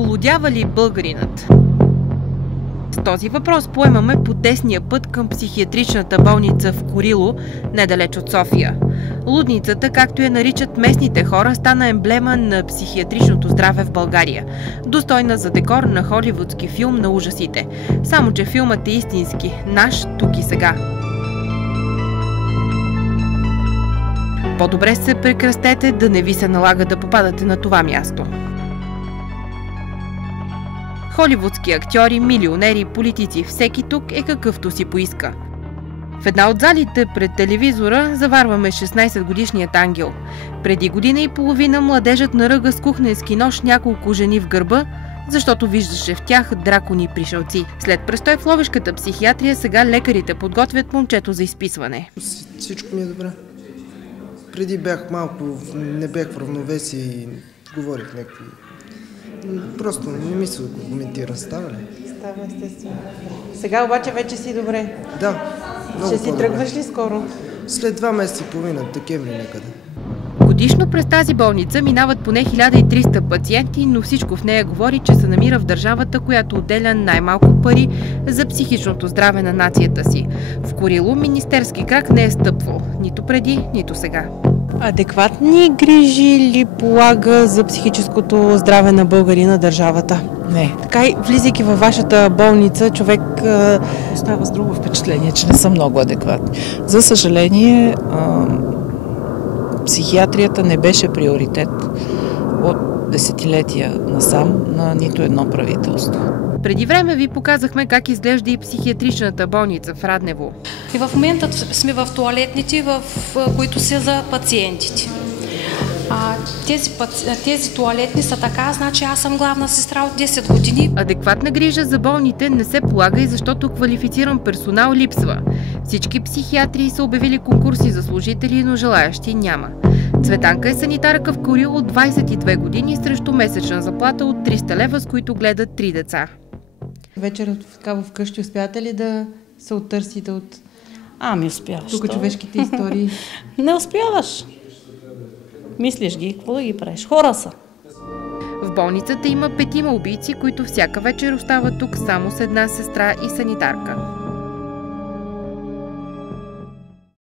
Ополудява ли българинът? С този въпрос поемаме по тесния път към психиатричната болница в Курило, недалеч от София. Лудницата, както я наричат местните хора, стана емблема на психиатричното здраве в България. Достойна за декор на холивудски филм на ужасите. Само че филмът е истински, наш тук и сега. По-добре се прекръстете, да не ви се налага да попадате на това място. Холивудски актьори, милионери, политици, всеки тук е какъвто си поиска. В една от залите пред телевизора заварваме 16-годишният Ангел. Преди година и половина младежът наръга с кухненски нож няколко жени в гърба, защото виждаше в тях дракони пришълци. След престой в ловешката психиатрия, сега лекарите подготвят момчето за изписване. Всичко ми е добре. Преди бях малко, не бях в равновесие и говорих някакви. Просто не ми се коментира. Става ли? Става, естествено. Сега обаче вече си добре. Да. Ще си тръгваш ли скоро? След 2 месеца и половина, декември някъде. Годишно през тази болница минават поне 1300 пациенти, но всичко в нея говори, че се намира в държавата, която отделя най-малко пари за психичното здраве на нацията си. В Курило министерски крак не е стъпвал, нито преди, нито сега. Адекватни грижи ли полага за психическото здраве на българина държавата? Не. Така и влизайки във вашата болница, човек остава с друго впечатление, че не са много адекватни. За съжаление, психиатрията не беше приоритет от десетилетия насам на нито едно правителство. Преди време ви показахме как изглежда и психиатричната болница в Раднево. И в момента сме в тоалетните, които са за пациентите. Тези тоалетни са така, значи аз съм главна сестра от 10 години. Адекватна грижа за болните не се полага и защото квалифициран персонал липсва. Всички психиатри са обявили конкурси за служители, но желаящи няма. Цветанка е санитарка в Курило от 22 години срещу месечна заплата от 300 лева, с които гледат 3 деца. Вечер вкъщи успявате ли да се оттърсите от успяваш. тук човешките истории? Не успяваш. Мислиш ги, какво да ги правиш? Хора са. В болницата има 5 убийци, които всяка вечер остават тук само с една сестра и санитарка.